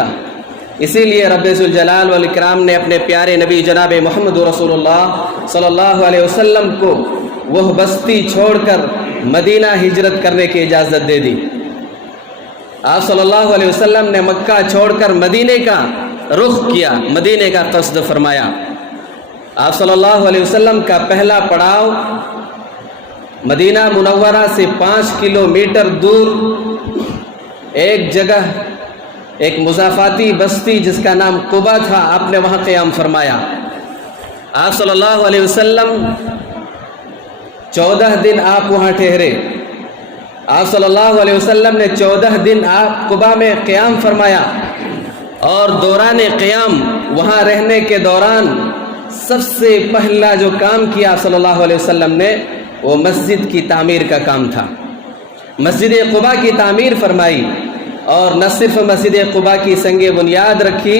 تھا۔ اسی لیے رب ذوالجلال والاکرام نے اپنے پیارے نبی جناب محمد رسول اللہ صلی اللہ علیہ وسلم کو وہ بستی چھوڑ کر مدینہ ہجرت کرنے کی اجازت دے دی۔ آپ صلی اللہ علیہ وسلم نے مکہ چھوڑ کر مدینے کا رخ کیا، مدینے کا قصد فرمایا۔ آپ صلی اللہ علیہ وسلم کا پہلا پڑاؤ مدینہ منورہ سے 5 کلومیٹر دور ایک جگہ، ایک مضافاتی بستی جس کا نام قبا تھا، آپ نے وہاں قیام فرمایا۔ آپ صلی اللہ علیہ وسلم 14 دن آپ وہاں ٹھہرے۔ آپ صلی اللہ علیہ وسلم نے 14 دن آپ قبا میں قیام فرمایا، اور دوران قیام وہاں رہنے کے دوران سب سے پہلا جو کام کیا صلی اللہ علیہ وسلم نے وہ مسجد کی تعمیر کا کام تھا۔ مسجد قبا کی تعمیر فرمائی، اور نہ صرف مسجد قبا کی سنگ بنیاد رکھی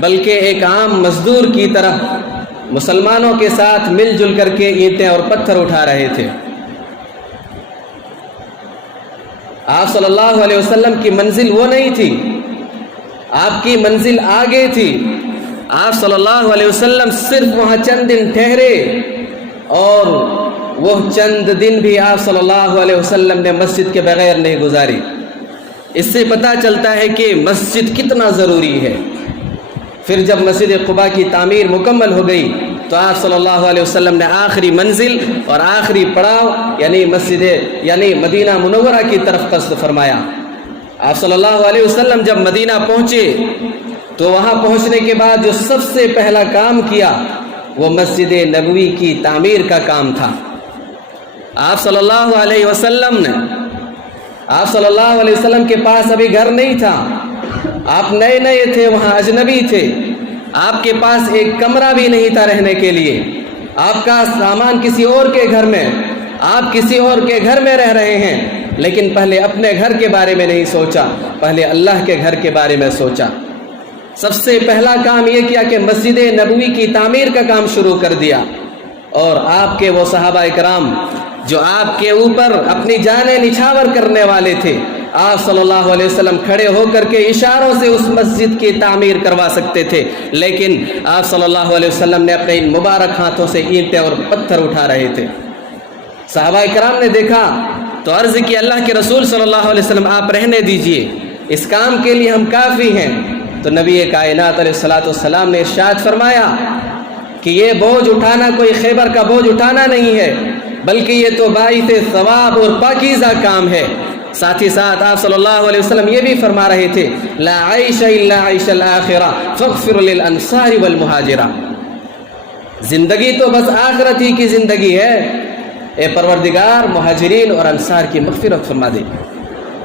بلکہ ایک عام مزدور کی طرح مسلمانوں کے ساتھ مل جل کر کے اینٹیں اور پتھر اٹھا رہے تھے۔ آپ صلی اللہ علیہ وسلم کی منزل وہ نہیں تھی، آپ کی منزل آگے تھی۔ آپ صلی اللہ علیہ وسلم صرف وہاں چند دن ٹھہرے، اور وہ چند دن بھی آپ صلی اللہ علیہ وسلم نے مسجد کے بغیر نہیں گزاری۔ اس سے پتہ چلتا ہے کہ مسجد کتنا ضروری ہے۔ پھر جب مسجد قبا کی تعمیر مکمل ہو گئی تو آپ صلی اللہ علیہ وسلم نے آخری منزل اور آخری پڑاؤ یعنی مدینہ منورہ کی طرف قصد فرمایا۔ آپ صلی اللہ علیہ وسلم جب مدینہ پہنچے تو وہاں پہنچنے کے بعد جو سب سے پہلا کام کیا وہ مسجد نبوی کی تعمیر کا کام تھا۔ آپ صلی اللہ علیہ وسلم کے پاس ابھی گھر نہیں تھا، آپ نئے تھے، وہاں اجنبی تھے، آپ کے پاس ایک کمرہ بھی نہیں تھا رہنے کے لیے، آپ کا سامان کسی اور کے گھر میں، آپ کسی اور کے گھر میں رہ رہے ہیں، لیکن پہلے اپنے گھر کے بارے میں نہیں سوچا، پہلے اللہ کے گھر کے بارے میں سوچا۔ سب سے پہلا کام یہ کیا کہ مسجد نبوی کی تعمیر کا کام شروع کر دیا، اور آپ کے وہ صحابہ اکرام جو آپ کے اوپر اپنی جانیں نچھاور کرنے والے تھے، آپ صلی اللہ علیہ وسلم کھڑے ہو کر کے اشاروں سے اس مسجد کی تعمیر کروا سکتے تھے، لیکن آپ صلی اللہ علیہ وسلم نے اپنے ان مبارک ہاتھوں سے اینٹیں اور پتھر اٹھا رہے تھے۔ صحابہ اکرام نے دیکھا تو عرض کی، اللہ کے رسول صلی اللہ علیہ وسلم آپ رہنے دیجئے، اس کام کے لیے ہم کافی ہیں۔ تو نبی کائنات علیہ السلام نے ارشاد فرمایا کہ یہ بوجھ اٹھانا کوئی خیبر کا بوجھ اٹھانا نہیں ہے، بلکہ یہ تو باعث ثواب اور پاکیزہ کام ہے۔ ساتھ ہی ساتھ آپ صلی اللہ علیہ وسلم یہ بھی فرما رہے تھے، لا عیش الا عیش الاخرہ فاغفر للانصار والمہاجرہ، زندگی تو بس آخرت ہی کی زندگی ہے، اے پروردگار مہاجرین اور انصار کی مغفرت فرما دے۔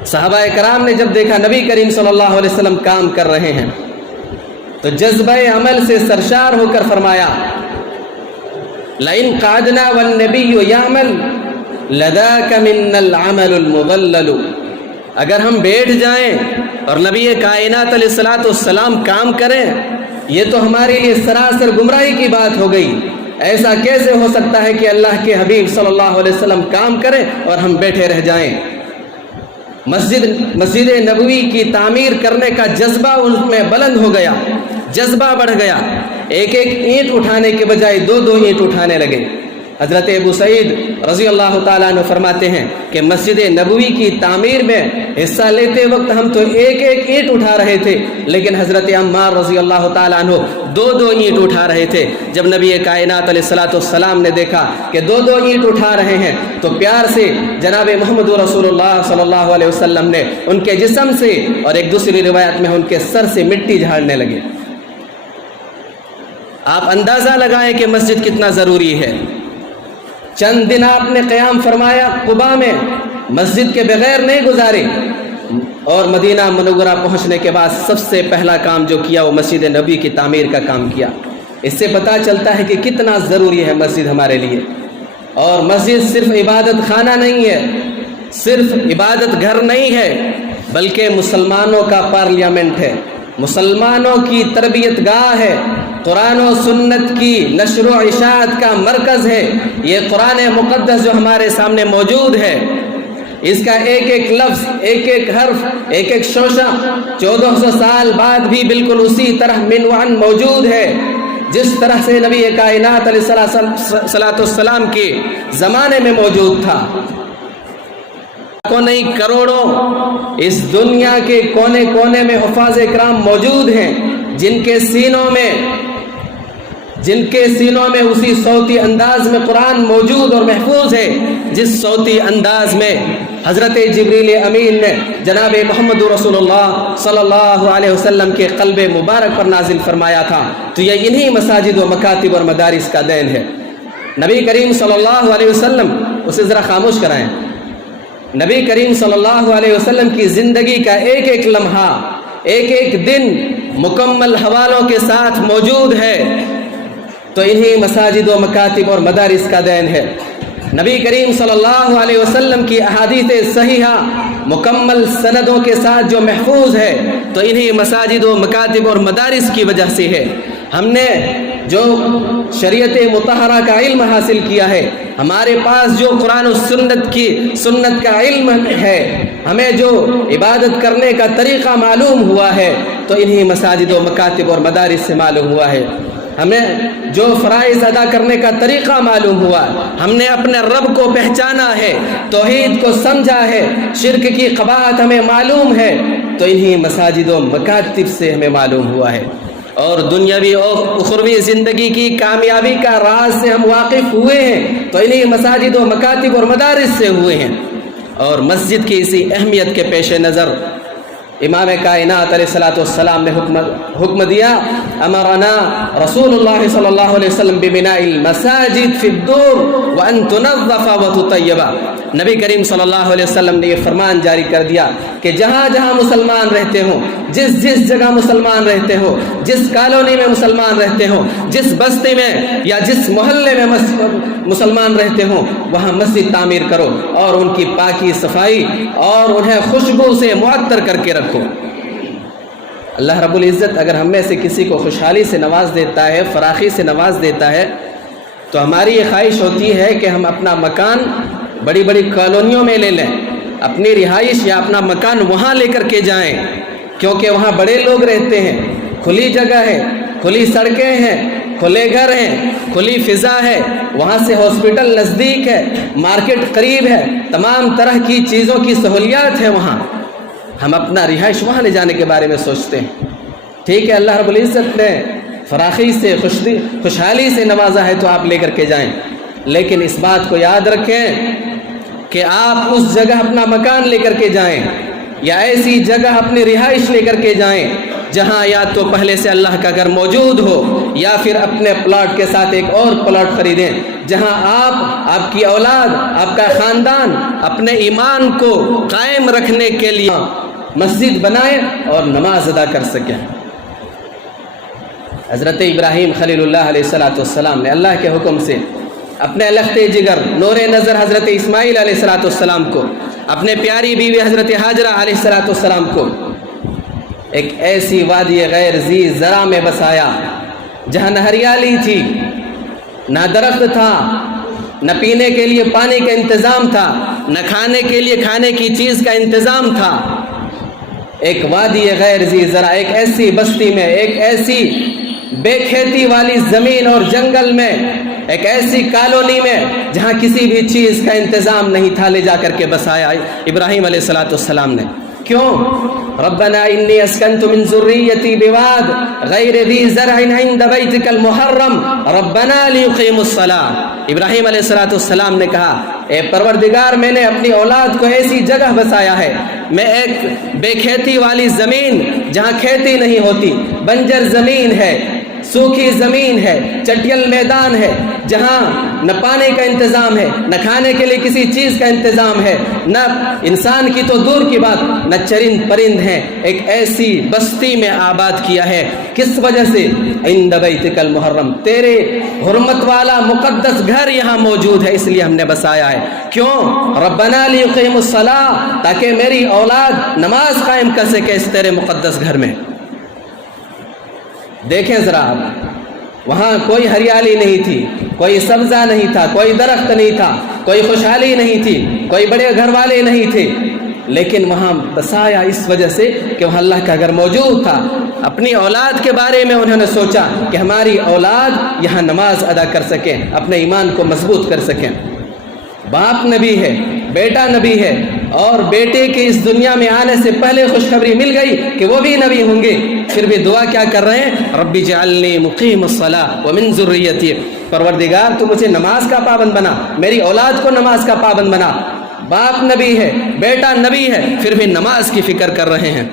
صحابہ کرام نے جب دیکھا نبی کریم صلی اللہ علیہ وسلم کام کر رہے ہیں تو جذبہ عمل سے سرشار ہو کر فرمایا، لئن قعدنا والنبی یعمل لذاک منا العمل المضلل، اگر ہم بیٹھ جائیں اور نبی کائنات علیہ السلام کام کریں، یہ تو ہمارے لیے سراسر گمراہی کی بات ہو گئی۔ ایسا کیسے ہو سکتا ہے کہ اللہ کے حبیب صلی اللہ علیہ وسلم کام کریں اور ہم بیٹھے رہ جائیں؟ مسجد نبوی کی تعمیر کرنے کا جذبہ ان میں بلند ہو گیا، جذبہ بڑھ گیا، ایک اینٹ اٹھانے کے بجائے 2 اینٹ اٹھانے لگے۔ حضرت ابو سعید رضی اللہ تعالیٰ عنہ فرماتے ہیں کہ مسجد نبوی کی تعمیر میں حصہ لیتے وقت ہم تو ایک اینٹ اٹھا رہے تھے، لیکن حضرت عمار رضی اللہ تعالیٰ عنہ 2 اینٹ اٹھا رہے تھے۔ جب نبی کائنات علیہ السلام نے دیکھا کہ 2 اینٹ اٹھا رہے ہیں تو پیار سے جناب محمد رسول اللہ صلی اللہ علیہ وسلم نے ان کے جسم سے اور ایک دوسری روایت میں ان کے سر سے مٹی جھاڑنے لگے۔ آپ اندازہ لگائیں کہ مسجد کتنا ضروری ہے۔ چند دن آپ نے قیام فرمایا قبا میں، مسجد کے بغیر نہیں گزارے، اور مدینہ منورہ پہنچنے کے بعد سب سے پہلا کام جو کیا وہ مسجد نبی کی تعمیر کا کام کیا۔ اس سے پتہ چلتا ہے کہ کتنا ضروری ہے مسجد ہمارے لیے۔ اور مسجد صرف عبادت خانہ نہیں ہے، صرف عبادت گھر نہیں ہے، بلکہ مسلمانوں کا پارلیمنٹ ہے، مسلمانوں کی تربیت گاہ ہے، قرآن و سنت کی نشر و اشاعت کا مرکز ہے۔ یہ قرآن مقدس جو ہمارے سامنے موجود ہے، اس کا ایک ایک لفظ، ایک ایک حرف، ایک ایک شوشہ 1400 سال بعد بھی بالکل اسی طرح منوعاً موجود ہے جس طرح سے نبی کائنات علیہ السلام کے زمانے میں موجود تھا۔ نہیں کروڑوں اس دنیا کے کونے کونے میں حفاظ کرام موجود ہیں جن کے سینوں میں اسی صوتی انداز میں قرآن موجود اور محفوظ ہے جس صوتی انداز میں حضرت جبریل امین نے جناب محمد رسول اللہ صلی اللہ علیہ وسلم کے قلب مبارک پر نازل فرمایا تھا۔ تو یہ انہی مساجد و مکاتب اور مدارس کا دین ہے۔ نبی کریم صلی اللہ علیہ وسلم، اسے ذرا خاموش کرائیں، نبی کریم صلی اللہ علیہ وسلم کی زندگی کا ایک ایک لمحہ، ایک ایک دن مکمل حوالوں کے ساتھ موجود ہے، تو انہی مساجد و مکاتب اور مدارس کا دین ہے۔ نبی کریم صلی اللہ علیہ وسلم کی احادیث صحیحہ مکمل سندوں کے ساتھ جو محفوظ ہے تو انہی مساجد و مکاتب اور مدارس کی وجہ سے ہے۔ ہم نے جو شریعت مطہرہ کا علم حاصل کیا ہے، ہمارے پاس جو قرآن و سنت کا علم ہے، ہمیں جو عبادت کرنے کا طریقہ معلوم ہوا ہے تو انہی مساجد و مکاتب اور مدارس سے معلوم ہوا ہے۔ ہمیں جو فرائض ادا کرنے کا طریقہ معلوم ہوا، ہم نے اپنے رب کو پہچانا ہے، توحید کو سمجھا ہے، شرک کی قباحت ہمیں معلوم ہے تو انہی مساجد و مکاتب سے ہمیں معلوم ہوا ہے۔ اور دنیاوی اور اخروی زندگی کی کامیابی کا راز سے ہم واقف ہوئے ہیں تو انہی مساجد و مکاتب اور مدارس سے ہوئے ہیں۔ اور مسجد کی اسی اہمیت کے پیش نظر امام کائنات علیہ السلام نے حکم دیا، امرنا رسول اللہ صلی اللہ علیہ وسلم ببناء المساجد فی الدور وان تنظف وتطیب۔ نبی کریم صلی اللہ علیہ وسلم نے یہ فرمان جاری کر دیا کہ جہاں جہاں مسلمان رہتے ہوں، جس جگہ مسلمان رہتے ہو، جس کالونی میں مسلمان رہتے ہوں، جس بستی میں یا جس محلے میں مسلمان رہتے ہوں، وہاں مسجد تعمیر کرو اور ان کی پاکی صفائی اور انہیں خوشبو سے معطر کر کے رکھو۔ اللہ رب العزت اگر ہم میں سے کسی کو خوشحالی سے نواز دیتا ہے، فراخی سے نواز دیتا ہے، تو ہماری یہ خواہش ہوتی ہے کہ ہم اپنا مکان بڑی بڑی کالونیوں میں لے لیں، اپنی رہائش یا اپنا مکان وہاں لے کر کے جائیں، کیونکہ وہاں بڑے لوگ رہتے ہیں، کھلی جگہ ہے، کھلی سڑکیں ہیں، کھلے گھر ہیں، کھلی فضا ہے، وہاں سے ہاسپٹل نزدیک ہے، مارکیٹ قریب ہے، تمام طرح کی چیزوں کی سہولیات ہے وہاں۔ ہم اپنا رہائش وہاں لے جانے کے بارے میں سوچتے ہیں۔ ٹھیک ہے، اللہ رب العزت نے فراخی سے خوشحالی سے نوازا ہے تو آپ لے کر کے جائیں، لیکن اس بات کو یاد رکھیں کہ آپ اس جگہ اپنا مکان لے کر کے جائیں یا ایسی جگہ اپنی رہائش لے کر کے جائیں جہاں یا تو پہلے سے اللہ کا گھر موجود ہو یا پھر اپنے پلاٹ کے ساتھ ایک اور پلاٹ خریدیں جہاں آپ کی اولاد، آپ کا خاندان اپنے ایمان کو قائم رکھنے کے لیے مسجد بنائیں اور نماز ادا کر سکیں۔ حضرت ابراہیم خلیل اللہ علیہ السلام نے اللہ کے حکم سے اپنے لخت جگر نور نظر حضرت اسماعیل علیہ السلام کو، اپنے پیاری بیوی حضرت حاجرہ علیہ السلام کو ایک ایسی وادی غیر ذی زرع میں بسایا جہاں نہ ہریالی تھی، نہ درخت تھا، نہ پینے کے لیے پانی کا انتظام تھا، نہ کھانے کے لیے کھانے کی چیز کا انتظام تھا۔ ایک وادی غیر ذی زرع، ایک ایسی بستی میں، ایک ایسی بے کھیتی والی زمین اور جنگل میں، ایک ایسی کالونی میں جہاں کسی بھی چیز کا انتظام نہیں تھا، لے جا کر کے بسایا ابراہیم علیہ السلام نے۔ کیوں؟ ربنا انی اسکنت من ذریتی بواد غیر ذی زرع عند بیتک المحرم ربنا لیقیموا الصلاۃ۔ ابراہیم علیہ السلام نے کہا، اے پروردگار، میں نے اپنی اولاد کو ایسی جگہ بسایا ہے، میں ایک بے کھیتی والی زمین جہاں کھیتی نہیں ہوتی، بنجر زمین ہے، سوکھی زمین ہے، چٹیل میدان ہے، جہاں نہ پانی کا انتظام ہے، نہ کھانے کے لیے کسی چیز کا انتظام ہے، نہ انسان کی تو دور کی بات، نہ چرند پرند ہیں، ایک ایسی بستی میں آباد کیا ہے۔ کس وجہ سے؟ عند بیتک المحرم، تیرے حرمت والا مقدس گھر یہاں موجود ہے، اس لیے ہم نے بسایا ہے۔ کیوں؟ ربنا لیقیموا الصلاۃ، تاکہ میری اولاد نماز قائم کر سکے اس تیرے مقدس گھر میں۔ دیکھیں ذرا آپ، وہاں کوئی ہریالی نہیں تھی، کوئی سبزہ نہیں تھا، کوئی درخت نہیں تھا، کوئی خوشحالی نہیں تھی، کوئی بڑے گھر والے نہیں تھے، لیکن وہاں بسایا اس وجہ سے کہ وہاں اللہ کا گھر موجود تھا۔ اپنی اولاد کے بارے میں انہوں نے سوچا کہ ہماری اولاد یہاں نماز ادا کر سکیں، اپنے ایمان کو مضبوط کر سکیں۔ باپ نبی ہے، بیٹا نبی ہے، اور بیٹے کے اس دنیا میں آنے سے پہلے خوشخبری مل گئی کہ وہ بھی نبی ہوں گے، پھر بھی دعا کیا کر رہے ہیں؟ رب اجعلنی مقیم الصلاۃ ومن ذریتی، پروردگار تو مجھے نماز کا پابند بنا، میری اولاد کو نماز کا پابند بنا۔ باپ نبی ہے، بیٹا نبی ہے، پھر بھی نماز کی فکر کر رہے ہیں۔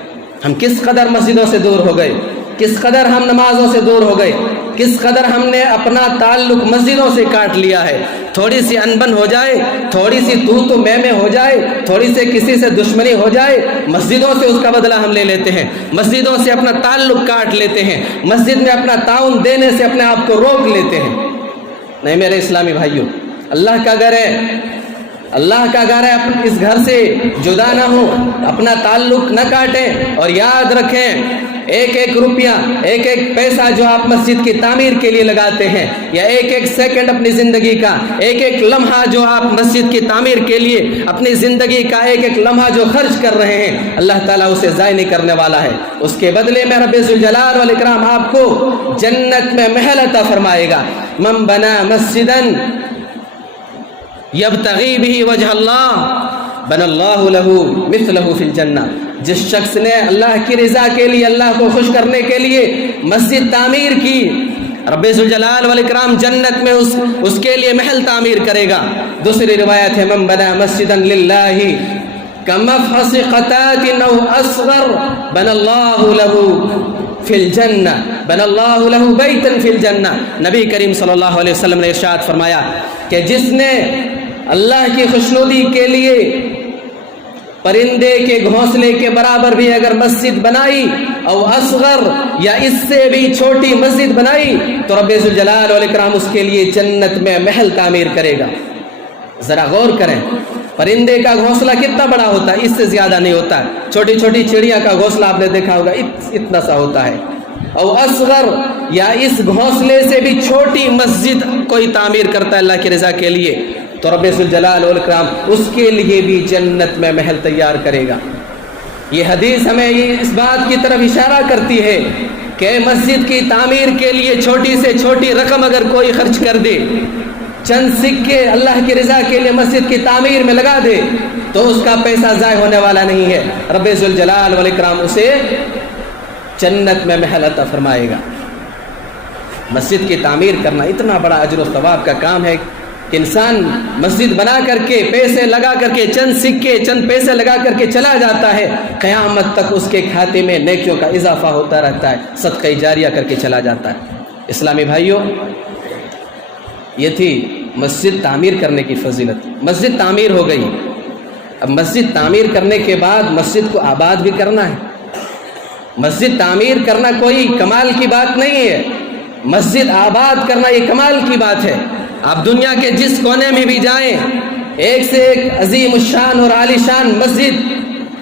ہم کس قدر مسجدوں سے دور ہو گئے، کس قدر ہم نمازوں سے دور ہو گئے، کس قدر ہم نے اپنا تعلق مسجدوں سے کاٹ لیا ہے۔ تھوڑی سی انبن ہو جائے، تھوڑی سی تو میں ہو جائے، تھوڑی سی کسی سے دشمنی ہو جائے، مسجدوں سے اس کا بدلہ ہم لے لیتے ہیں، مسجدوں سے اپنا تعلق کاٹ لیتے ہیں، مسجد میں اپنا تعاون دینے سے اپنے آپ کو روک لیتے ہیں۔ نہیں میرے اسلامی بھائیوں، اللہ کا گھر ہے، اللہ کا گھر ہے، اس گھر سے جدا نہ ہو، اپنا تعلق نہ کاٹیں، اور یاد رکھیں ایک ایک روپیہ، ایک ایک پیسہ جو آپ مسجد کی تعمیر کے لیے لگاتے ہیں، یا ایک ایک سیکنڈ اپنی زندگی کا، ایک ایک لمحہ جو آپ مسجد کی تعمیر کے لیے اپنی زندگی کا ایک ایک لمحہ جو خرچ کر رہے ہیں، اللہ تعالیٰ اسے ضائع نہیں کرنے والا ہے۔ اس کے بدلے میں رب ذوالجلال والاکرام آپ کو جنت میں محل عطا فرمائے گا۔ من بنا مسجداً یبتغی بہ وجہ اللہ بن اللہ لہ مثلہ فی الجنہ، جس شخص نے اللہ کی رضا کے لیے، اللہ کو خوش کرنے کے لیے مسجد تعمیر کی، رب ذوالجلال والاکرام جنت میں اس کے لیے محل تعمیر کرے گا۔ دوسری روایت ہے من بنا مسجدا للہ کمفحص قطات او اصغر بن اللہ لہ فی الجنہ بن اللہ لہ بیتا فی الجنہ۔ نبی کریم صلی اللہ علیہ وسلم نے ارشاد فرمایا کہ جس نے اللہ کی خوشنودی کے لیے پرندے کے گھونسلے کے برابر بھی اگر مسجد بنائی، او اصغر یا اس سے بھی چھوٹی مسجد بنائی، تو رب ذوالجلال والاکرام اس کے لیے جنت میں محل تعمیر کرے گا۔ ذرا غور کریں، پرندے کا گھونسلہ کتنا بڑا ہوتا ہے؟ اس سے زیادہ نہیں ہوتا ہے۔ چھوٹی چھوٹی چڑیا کا گھونسلہ آپ نے دیکھا ہوگا، اتنا سا ہوتا ہے۔ او اصغر یا اس گھونسلے سے بھی چھوٹی مسجد کوئی تعمیر کرتا ہے اللہ کی رضا کے لیے، تو رب ذوالجلال والاکرام اس کے لیے بھی جنت میں محل تیار کرے گا۔ یہ حدیث ہمیں اس بات کی طرف اشارہ کرتی ہے کہ مسجد کی تعمیر کے لیے چھوٹی سے چھوٹی رقم اگر کوئی خرچ کر دے، چند سکے اللہ کی رضا کے لیے مسجد کی تعمیر میں لگا دے، تو اس کا پیسہ ضائع ہونے والا نہیں ہے، رب ذوالجلال والاکرام اسے جنت میں محل عطا فرمائے گا۔ مسجد کی تعمیر کرنا اتنا بڑا اجر و ثواب کا کام ہے کہ انسان مسجد بنا کر کے پیسے لگا کر کے چند سکے چند پیسے لگا کر کے چلا جاتا ہے، قیامت تک اس کے کھاتے میں نیکیوں کا اضافہ ہوتا رہتا ہے، صدقہ جاریہ کر کے چلا جاتا ہے۔ اسلامی بھائیوں، یہ تھی مسجد تعمیر کرنے کی فضیلت۔ مسجد تعمیر ہو گئی، اب مسجد تعمیر کرنے کے بعد مسجد کو آباد بھی کرنا ہے۔ مسجد تعمیر کرنا کوئی کمال کی بات نہیں ہے، مسجد آباد کرنا یہ کمال کی بات ہے۔ آپ دنیا کے جس کونے میں بھی جائیں، ایک سے ایک عظیم الشان اور عالی شان مسجد،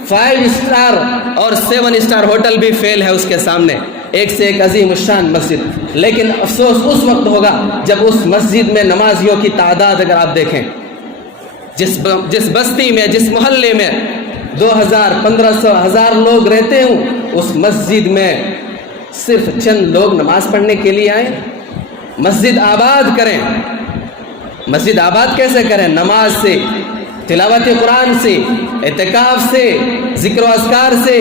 5 اسٹار اور 7 اسٹار ہوٹل بھی فیل ہے اس کے سامنے، ایک سے ایک عظیم الشان مسجد۔ لیکن افسوس اس وقت ہوگا جب اس مسجد میں نمازیوں کی تعداد اگر آپ دیکھیں، جس بستی میں، جس محلے میں 2000 1500 1000 لوگ رہتے ہوں، اس مسجد میں صرف چند لوگ نماز پڑھنے کے لیے آئیں۔ مسجد آباد کریں۔ مسجد آباد کیسے کریں؟ نماز سے، تلاوت قرآن سے، اعتکاف سے، ذکر و اذکار سے،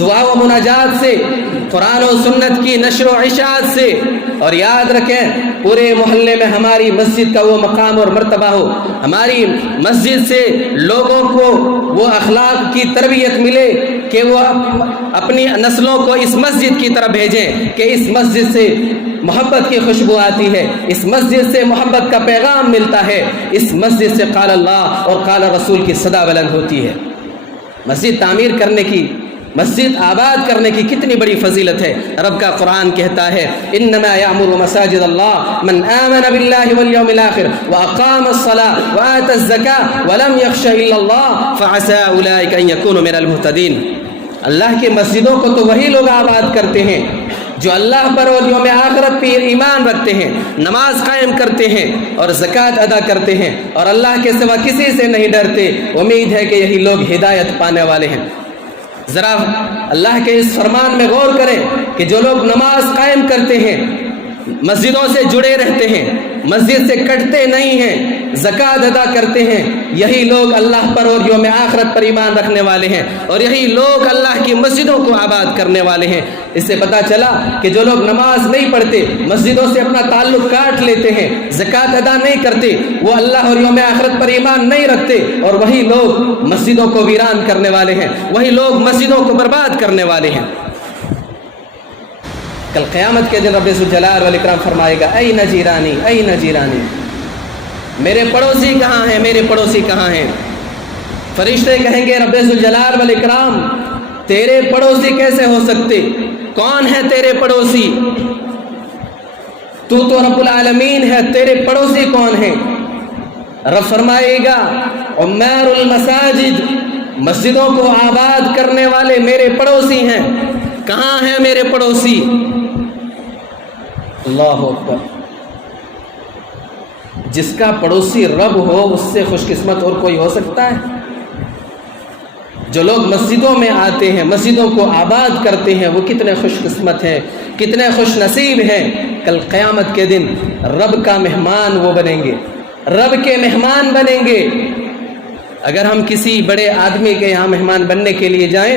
دعا و مناجات سے، قرآن و سنت کی نشر و اشاعت سے، اور یاد رکھیں پورے محلے میں ہماری مسجد کا وہ مقام اور مرتبہ ہو، ہماری مسجد سے لوگوں کو وہ اخلاق کی تربیت ملے کہ وہ اپنی نسلوں کو اس مسجد کی طرف بھیجیں کہ اس مسجد سے محبت کی خوشبو آتی ہے، اس مسجد سے محبت کا پیغام ملتا ہے، اس مسجد سے قال اللہ اور قال رسول کی صدا بلند ہوتی ہے۔ مسجد تعمیر کرنے کی، مسجد آباد کرنے کی کتنی بڑی فضیلت ہے۔ رب کا قرآن کہتا ہے انما یعمر مساجد اللہ من آمن باللہ والیوم الآخر واقام الصلاة وآت الزکاة ولم یخش الا اللہ فعسى اولئک ان یکونوا من المہتدین۔ اللہ کی مسجدوں کو تو وہی لوگ آباد کرتے ہیں جو اللہ پر اور یوم آخرت پر ایمان رکھتے ہیں، نماز قائم کرتے ہیں اور زکوٰۃ ادا کرتے ہیں اور اللہ کے سوا کسی سے نہیں ڈرتے، امید ہے کہ یہی لوگ ہدایت پانے والے ہیں۔ ذرا اللہ کے اس فرمان میں غور کریں کہ جو لوگ نماز قائم کرتے ہیں، مسجدوں سے جڑے رہتے ہیں، مسجد سے کٹتے نہیں ہیں، زکوٰۃ ادا کرتے ہیں، یہی لوگ اللہ پر اور یوم آخرت پر ایمان رکھنے والے ہیں اور یہی لوگ اللہ کی مسجدوں کو آباد کرنے والے ہیں۔ اس سے پتہ چلا کہ جو لوگ نماز نہیں پڑھتے، مسجدوں سے اپنا تعلق کاٹ لیتے ہیں، زکوٰۃ ادا نہیں کرتے، وہ اللہ اور یوم آخرت پر ایمان نہیں رکھتے، اور وہی لوگ مسجدوں کو ویران کرنے والے ہیں، وہی لوگ مسجدوں کو برباد کرنے والے ہیں۔ کل قیامت کے دن رب ذوالجلال والاکرام فرمائے گا، این جیرانی این جیرانی، میرے پڑوسی کہاں ہیں، میرے پڑوسی کہاں ہیں؟ فرشتے کہیں گے رب ذوالجلال والاکرام تیرے پڑوسی کیسے ہو سکتے؟ کون ہے تیرے پڑوسی؟ تو رب العالمین ہے، تیرے پڑوسی کون ہیں؟ رب فرمائے گا عمار المساجد، مسجدوں کو آباد کرنے والے میرے پڑوسی ہیں۔ کہاں ہیں میرے پڑوسی؟ اللہ اکبر! جس کا پڑوسی رب ہو اس سے خوش قسمت اور کوئی ہو سکتا ہے؟ جو لوگ مسجدوں میں آتے ہیں، مسجدوں کو آباد کرتے ہیں، وہ کتنے خوش قسمت ہیں، کتنے خوش نصیب ہیں۔ کل قیامت کے دن رب کا مہمان وہ بنیں گے، رب کے مہمان بنیں گے۔ اگر ہم کسی بڑے آدمی کے یہاں مہمان بننے کے لیے جائیں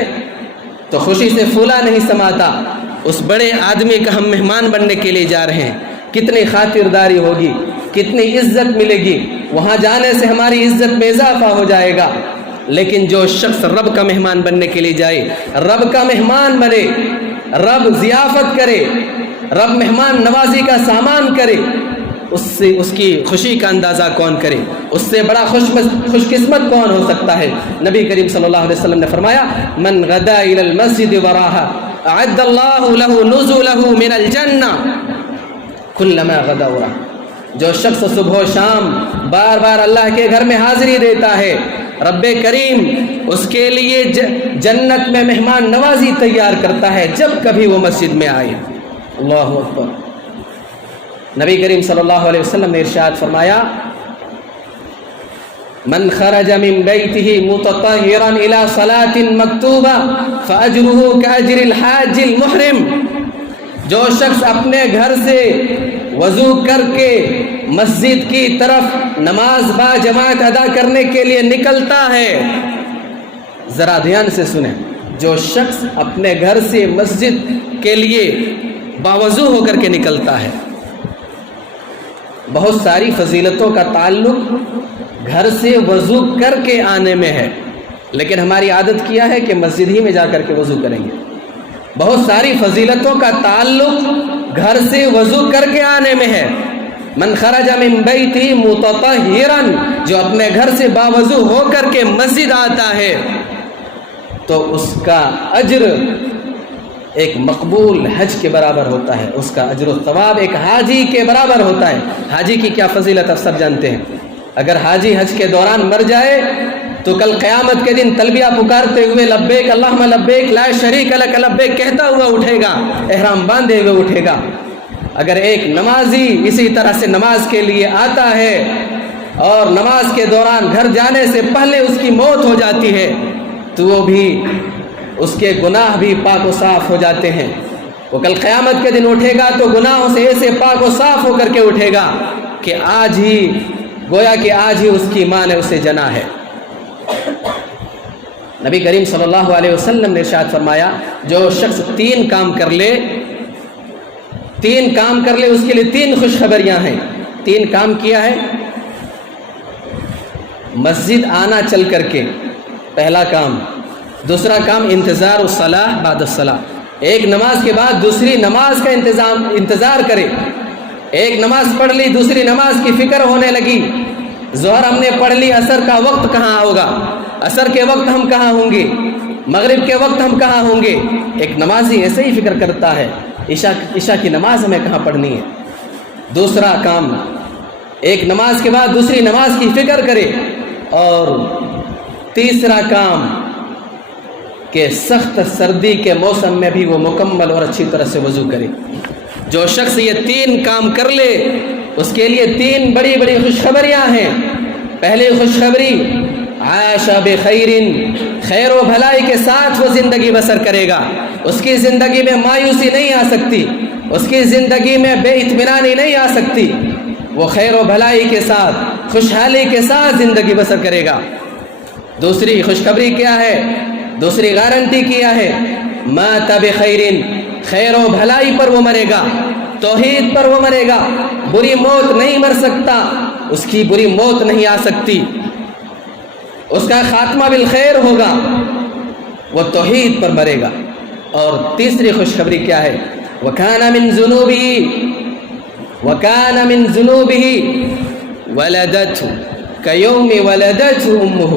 تو خوشی سے پھولا نہیں سماتا، اس بڑے آدمی کا ہم مہمان بننے کے لیے جا رہے ہیں، کتنی خاطرداری ہوگی، کتنی عزت ملے گی، وہاں جانے سے ہماری عزت میں اضافہ ہو جائے گا۔ لیکن جو شخص رب کا مہمان بننے کے لیے جائے، رب کا مہمان بنے، رب ضیافت کرے، رب مہمان نوازی کا سامان کرے، اس کی خوشی کا اندازہ کون کرے؟ اس سے بڑا خوش قسمت کون ہو سکتا ہے؟ نبی کریم صلی اللہ علیہ وسلم نے فرمایا، من غدا الى المسجد وراها اعد اللہ له نزله من الجنہ كلما غدا وراها۔ جو شخص صبح و شام بار بار اللہ کے گھر میں حاضری دیتا ہے، رب کریم اس کے لیے جنت میں مہمان نوازی تیار کرتا ہے جب کبھی وہ مسجد میں آئے۔ اللہ اکبر! نبی کریم صلی اللہ علیہ وسلم نے ارشاد فرمایا، من خرج من بیتہ متطہرا الی صلاۃ مکتوبہ فاجرہ کاجر الحاج المحرم۔ جو شخص اپنے گھر سے وضو کر کے مسجد کی طرف نماز با جماعت ادا کرنے کے لیے نکلتا ہے، ذرا دھیان سے سنیں، جو شخص اپنے گھر سے مسجد کے لیے باوضو ہو کر کے نکلتا ہے، بہت ساری فضیلتوں کا تعلق گھر سے وضو کر کے آنے میں ہے، لیکن ہماری عادت کیا ہے کہ مسجد ہی میں جا کر کے وضو کریں گے۔ بہت ساری فضیلتوں کا تعلق گھر سے وضو کر کے آنے میں ہے۔ من خرج من بیتہ متطہرا، جو اپنے گھر سے باوضو ہو کر کے مسجد آتا ہے تو اس کا اجر ایک مقبول حج کے برابر ہوتا ہے، اس کا اجر و ثواب ایک حاجی کے برابر ہوتا ہے۔ حاجی کی کیا فضیلت آپ سب جانتے ہیں۔ اگر حاجی حج کے دوران مر جائے تو کل قیامت کے دن تلبیہ پکارتے ہوئے لبیک اللہم لبیک لا شریک لک لبیک کہتا ہوا اٹھے گا، احرام باندھے ہوئے اٹھے گا۔ اگر ایک نمازی اسی طرح سے نماز کے لیے آتا ہے اور نماز کے دوران گھر جانے سے پہلے اس کی موت ہو جاتی ہے تو وہ بھی، اس کے گناہ بھی پاک و صاف ہو جاتے ہیں۔ وہ کل قیامت کے دن اٹھے گا تو گناہوں سے ایسے پاک و صاف ہو کر کے اٹھے گا کہ آج ہی گویا کہ آج ہی اس کی ماں نے اسے جنا ہے۔ نبی کریم صلی اللہ علیہ وسلم نے ارشاد فرمایا، جو شخص تین کام کر لے، اس کے لیے تین خوشخبریاں ہیں۔ تین کام کیا ہے؟ مسجد آنا چل کر کے، پہلا کام۔ دوسرا کام انتظار الصلاۃ بعد الصلاۃ، ایک نماز کے بعد دوسری نماز کا انتظار کرے۔ ایک نماز پڑھ لی، دوسری نماز کی فکر ہونے لگی، ظہر ہم نے پڑھ لی، عصر کا وقت کہاں ہوگا، عصر کے وقت ہم کہاں ہوں گے، مغرب کے وقت ہم کہاں ہوں گے۔ ایک نمازی ایسے ہی فکر کرتا ہے عشاء کی نماز ہمیں کہاں پڑھنی ہے۔ دوسرا کام، ایک نماز کے بعد دوسری نماز کی فکر کرے۔ اور تیسرا کام، کہ سخت سردی کے موسم میں بھی وہ مکمل اور اچھی طرح سے وضو کرے۔ جو شخص یہ 3 کام کر لے اس کے لیے 3 بڑی بڑی خوشخبریاں ہیں۔ پہلی خوشخبری، عاش بخیر، خیر و بھلائی کے ساتھ وہ زندگی بسر کرے گا، اس کی زندگی میں مایوسی نہیں آ سکتی، اس کی زندگی میں بے اطمینانی نہیں آ سکتی، وہ خیر و بھلائی کے ساتھ خوشحالی کے ساتھ زندگی بسر کرے گا۔ دوسری خوشخبری کیا ہے؟ دوسری گارنٹی کیا ہے؟ مات بخیر، خیر و بھلائی پر وہ مرے گا، توحید پر وہ مرے گا، بری موت نہیں مر سکتا، اس کی بری موت نہیں آ سکتی، اس کا خاتمہ بالخیر ہوگا، وہ توحید پر مرے گا۔ اور تیسری خوشخبری کیا ہے؟ وَكَانَ مِن ذُنُوبِهِ وَلَدَتْهُ كَيَوْمِ وَلَدَتْهُ أُمُّهُ،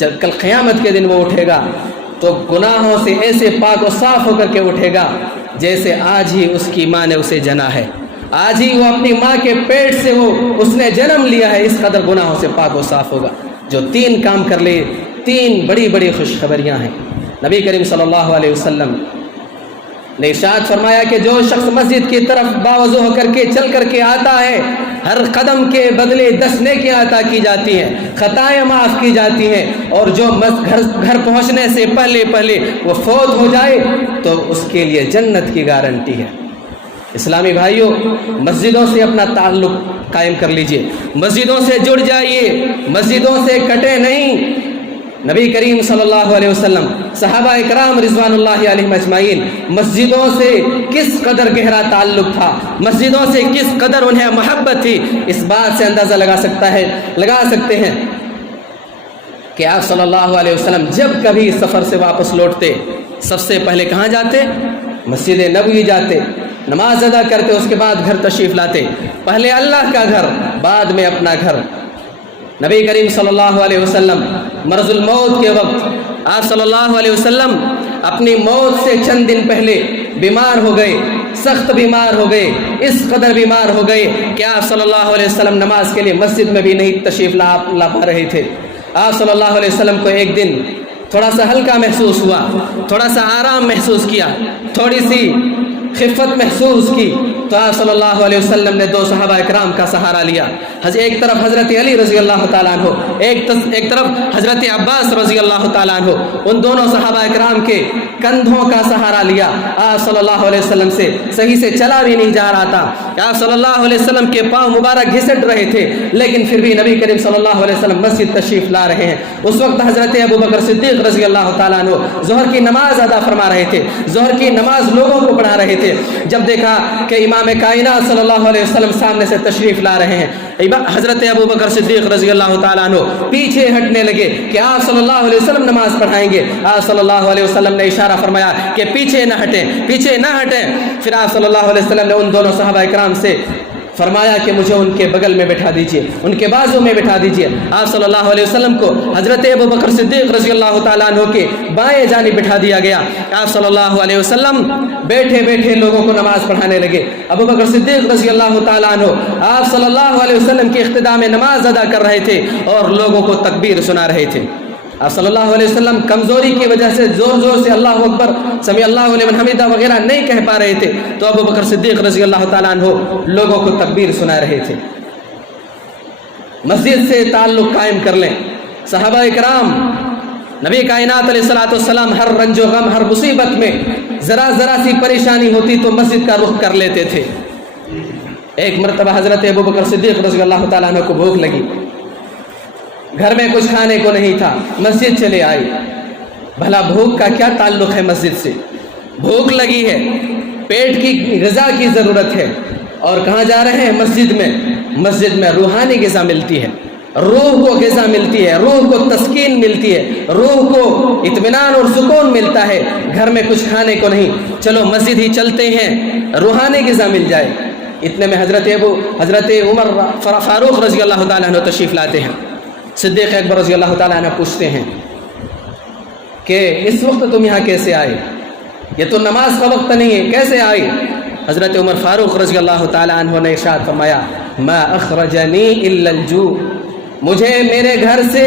جب کل قیامت کے دن وہ اٹھے گا تو گناہوں سے ایسے پاک و صاف ہو کر کے اٹھے گا جیسے آج ہی اس کی ماں نے اسے جنا ہے، آج ہی وہ اپنی ماں کے پیٹ سے اس نے جنم لیا ہے، اس قدر گناہوں سے پاک و صاف ہوگا۔ جو 3 کام کر لے، 3 بڑی بڑی خوشخبریاں ہیں۔ نبی کریم صلی اللہ علیہ وسلم نے ارشاد فرمایا کہ جو شخص مسجد کی طرف باوضو ہو کر کے چل کر کے آتا ہے، ہر قدم کے بدلے 10 نیکیاں عطا کی جاتی ہیں، خطائیں معاف کی جاتی ہیں، اور جو گھر پہنچنے سے پہلے وہ فوت ہو جائے تو اس کے لیے جنت کی گارنٹی ہے۔ اسلامی بھائیوں، مسجدوں سے اپنا تعلق قائم کر لیجئے، مسجدوں سے جڑ جائیے، مسجدوں سے کٹے نہیں۔ نبی کریم صلی اللہ علیہ وسلم، صحابہ اکرام رضوان اللہ علیہم اجمعین، مسجدوں سے کس قدر گہرا تعلق تھا، مسجدوں سے کس قدر انہیں محبت تھی، اس بات سے اندازہ لگا سکتے ہیں کہ آپ صلی اللہ علیہ وسلم جب کبھی سفر سے واپس لوٹتے سب سے پہلے کہاں جاتے؟ مسجد نبوی جاتے، نماز ادا کرتے، اس کے بعد گھر تشریف لاتے، پہلے اللہ کا گھر، بعد میں اپنا گھر۔ نبی کریم صلی اللہ علیہ وسلم مرض الموت کے وقت آپ صلی اللہ علیہ وسلم اپنی موت سے چند دن پہلے بیمار ہو گئے، سخت بیمار ہو گئے، اس قدر بیمار ہو گئے کہ آپ صلی اللہ علیہ وسلم نماز کے لیے مسجد میں بھی نہیں تشریف لا پا رہے تھے۔ آپ صلی اللہ علیہ وسلم کو ایک دن تھوڑا سا ہلکا محسوس ہوا، تھوڑا سا آرام محسوس کیا، تھوڑی سی خفت محسوس کی، تو آپ صلی اللہ علیہ وسلم نے 2 صحابہ اکرام کا سہارا لیا۔ ایک طرف حضرت علی رضی اللہ تعالیٰ عنہ، ایک طرف حضرت عباس رضی اللہ تعالیٰ عنہ، ان دونوں صحابہ اکرام کے کندھوں کا سہارا لیا۔ آپ صلی اللہ علیہ وسلم سے صحیح سے چلا بھی نہیں جا رہا تھا، آپ صلی اللہ علیہ وسلم کے پاؤں مبارک گھسٹ رہے تھے، لیکن پھر بھی نبی کریم صلی اللہ علیہ وسلم مسجد تشریف لا رہے ہیں۔ اس وقت حضرت ابو بکر صدیق رضی اللہ تعالیٰ عنہ ظہر کی نماز ادا فرما رہے تھے، ظہر کی نماز لوگوں کو پڑھا رہے تھے۔ جب دیکھا کہ امام کائنات صلی اللہ علیہ وسلم سامنے سے تشریف لا رہے ہیں، حضرت ابو بکر صدیق رضی اللہ تعالیٰ عنہ پیچھے ہٹنے لگے کہ آپ صلی اللہ علیہ وسلم نماز پڑھائیں گے۔ آپ صلی اللہ علیہ وسلم نے اشارہ فرمایا کہ پیچھے نہ ہٹیں۔ پھر آپ صلی اللہ علیہ وسلم نے ان دونوں صحابہ اکرام سے فرمایا کہ مجھے ان کے بغل میں بٹھا دیجئے، ان کے بازو میں بٹھا دیجئے۔ آپ صلی اللہ علیہ وسلم کو حضرت ابو بکر صدیق رضی اللہ تعالیٰ عنہ کے بائیں جانب بٹھا دیا گیا۔ آپ صلی اللہ علیہ وسلم بیٹھے بیٹھے لوگوں کو نماز پڑھانے لگے۔ ابو بکر صدیق رضی اللہ تعالیٰ عنہ آپ صلی اللہ علیہ وسلم کے اقتداء میں نماز ادا کر رہے تھے اور لوگوں کو تکبیر سنا رہے تھے۔ آپ صلی اللہ علیہ وسلم کمزوری کی وجہ سے زور سے اللہ اکبر، سمیع اللہ لمن حمدہ وغیرہ نہیں کہہ پا رہے تھے، تو ابو بکر صدیق رضی اللہ تعالیٰ عنہ لوگوں کو تکبیر سنا رہے تھے۔ مسجد سے تعلق قائم کر لیں۔ صحابہ اکرام نبی کائنات علیہ الصلوۃ والسلام ہر رنج و غم، ہر مصیبت میں ذرا سی پریشانی ہوتی تو مسجد کا رخ کر لیتے تھے۔ ایک مرتبہ حضرت ابو بکر صدیق رضی اللہ تعالیٰ عنہ کو بھوک لگی، گھر میں کچھ کھانے کو نہیں تھا، مسجد چلے آئے۔ بھلا بھوک کا کیا تعلق ہے مسجد سے؟ بھوک لگی ہے، پیٹ کی غذا کی ضرورت ہے، اور کہاں جا رہے ہیں؟ مسجد میں روحانی غذا ملتی ہے، روح کو غذا ملتی ہے، روح کو تسکین ملتی ہے، روح کو اطمینان اور سکون ملتا ہے۔ گھر میں کچھ کھانے کو نہیں، چلو مسجد ہی چلتے ہیں، روحانی غذا مل جائے۔ اتنے میں حضرت عمر فاروق رضی اللہ تعالیٰ عنہ تشریف لاتے ہیں۔ صدیق اکبر رضی اللہ تعالیٰ عنہ پوچھتے ہیں کہ اس وقت تم یہاں کیسے آئے؟ یہ تو نماز کا وقت نہیں ہے، کیسے آئے؟ حضرت عمر فاروق رضی اللہ تعالیٰ عنہ نے ارشاد فرمایا، ما اخرجنی الا الجوع، مجھے میرے گھر سے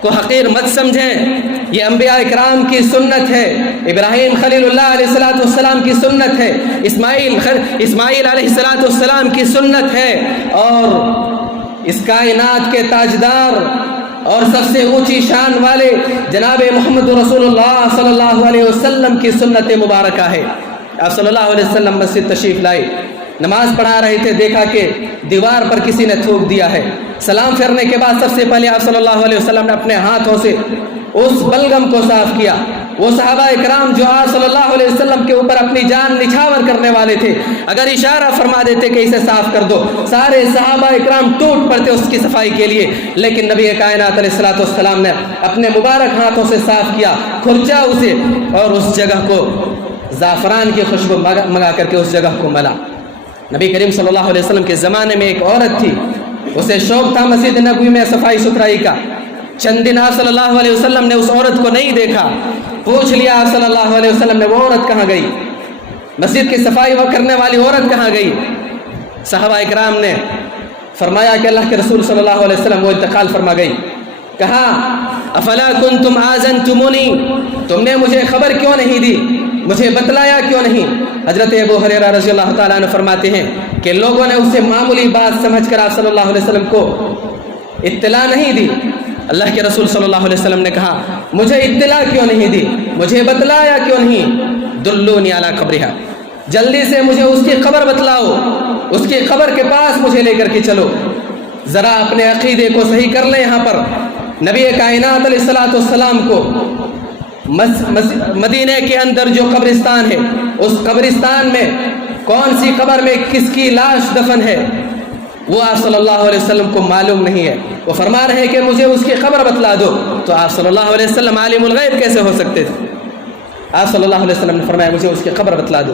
کو حقیر مت سمجھیں، یہ انبیاء اکرام کی سنت ہے، ابراہیم خلیل اللہ علیہ السلام کی سنت ہے، اسماعیل علیہ السلام کی سنت ہے، اور اس کائنات کے تاجدار اور سب سے اونچی شان والے جناب محمد رسول اللہ صلی اللہ علیہ وسلم کی سنت مبارکہ ہے۔ آپ صلی اللہ علیہ وسلم مسجد تشریف لائے، نماز پڑھا رہے تھے، دیکھا کہ دیوار پر کسی نے تھوک دیا ہے۔ سلام پھیرنے کے بعد سب سے پہلے آپ صلی اللہ علیہ وسلم نے اپنے ہاتھوں سے اس بلغم کو صاف کیا۔ وہ صحابہ اکرام جو آپ صلی اللہ علیہ وسلم کے اوپر اپنی جان نچھاور کرنے والے تھے، اگر اشارہ فرما دیتے کہ اسے صاف کر دو، سارے صحابہ اکرام ٹوٹ پڑتے اس کی صفائی کے لیے، لیکن نبی کائنات علیہ السلام نے اپنے مبارک ہاتھوں سے صاف کیا، کھرچا اسے، اور اس جگہ کو زعفران کی خوشبو منگا کر کے اس جگہ کو ملا۔ نبی کریم صلی اللہ علیہ وسلم کے زمانے میں ایک عورت تھی، اسے شوق تھا مسجد نبوی میں صفائی ستھرائی کا۔ چند دن آپ صلی اللہ علیہ وسلم نے اس عورت کو نہیں دیکھا، پوچھ لیا آپ صلی اللہ علیہ وسلم نے وہ عورت کہاں گئی، مسجد کی صفائی کرنے والی عورت کہاں گئی؟ صحابہ اکرام نے فرمایا کہ اللہ کے رسول صلی اللہ علیہ وسلم وہ انتقال فرما گئی۔ کہا افلا کنتم آذنتمونی، تم نے مجھے خبر کیوں نہیں دی، مجھے بتلایا کیوں نہیں؟ حضرت ابو ہریرہ رضی اللہ تعالیٰ عنہ فرماتے ہیں کہ لوگوں نے اسے معمولی بات سمجھ کر آپ صلی اللہ علیہ وسلم کو اطلاع نہیں دی۔ اللہ کے رسول صلی اللہ علیہ وسلم نے کہا مجھے اطلاع کیوں نہیں دی، مجھے بتلایا کیوں نہیں؟ دلونی علی قبرہا، جلدی سے مجھے اس کی قبر بتلاؤ، اس کی قبر کے پاس مجھے لے کر کے چلو۔ ذرا اپنے عقیدے کو صحیح کر لیں۔ یہاں پر نبی کائنات علیہ السلام کو مدینہ کے اندر جو قبرستان ہے، اس قبرستان میں کون سی قبر میں کس کی لاش دفن ہے وہ آپ صلی اللہ علیہ وسلم کو معلوم نہیں ہے۔ وہ فرما رہے ہیں کہ مجھے اس کی قبر بتلا دو، تو آپ صلی اللہ علیہ وسلم عالم الغیب کیسے ہو سکتے تھے؟ آپ صلی اللہ علیہ وسلم نے فرمایا مجھے اس کی قبر بتلا دو۔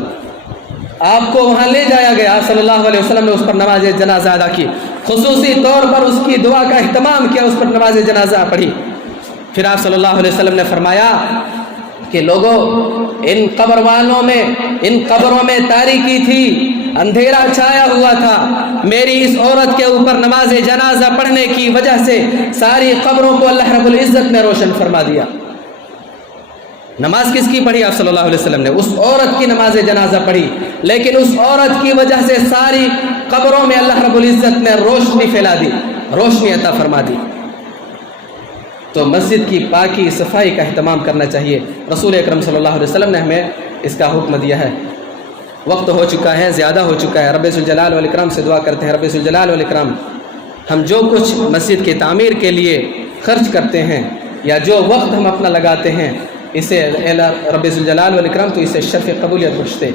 آپ کو وہاں لے جایا گیا، آپ صلی اللہ علیہ وسلم نے اس پر نماز جنازہ ادا کی، خصوصی طور پر اس کی دعا کا اہتمام کیا، اس پر نماز جنازہ پڑھی۔ پھر آپ صلی اللہ علیہ وسلم نے فرمایا کہ لوگوں، ان قبروں میں تاریکی تھی، اندھیرا چھایا ہوا تھا، میری اس عورت کے اوپر نماز جنازہ پڑھنے کی وجہ سے ساری قبروں کو اللہ رب العزت نے روشن فرما دیا۔ نماز کس کی پڑھی؟ آپ صلی اللہ علیہ وسلم نے اس عورت کی نماز جنازہ پڑھی، لیکن اس عورت کی وجہ سے ساری قبروں میں اللہ رب العزت نے روشنی پھیلا دی، روشنی عطا فرما دی۔ تو مسجد کی پاکی صفائی کا اہتمام کرنا چاہیے۔ رسول اکرم صلی اللہ علیہ وسلم نے ہمیں اس کا حکم دیا ہے۔ وقت ہو چکا ہے، زیادہ ہو چکا ہے۔ رب ذوالجلال والاکرام سے دعا کرتے ہیں، رب ذوالجلال والاکرام ہم جو کچھ مسجد کی تعمیر کے لیے خرچ کرتے ہیں یا جو وقت ہم اپنا لگاتے ہیں، اسے رب ذوالجلال والاکرام تو اسے شرف قبولیت بخشتے۔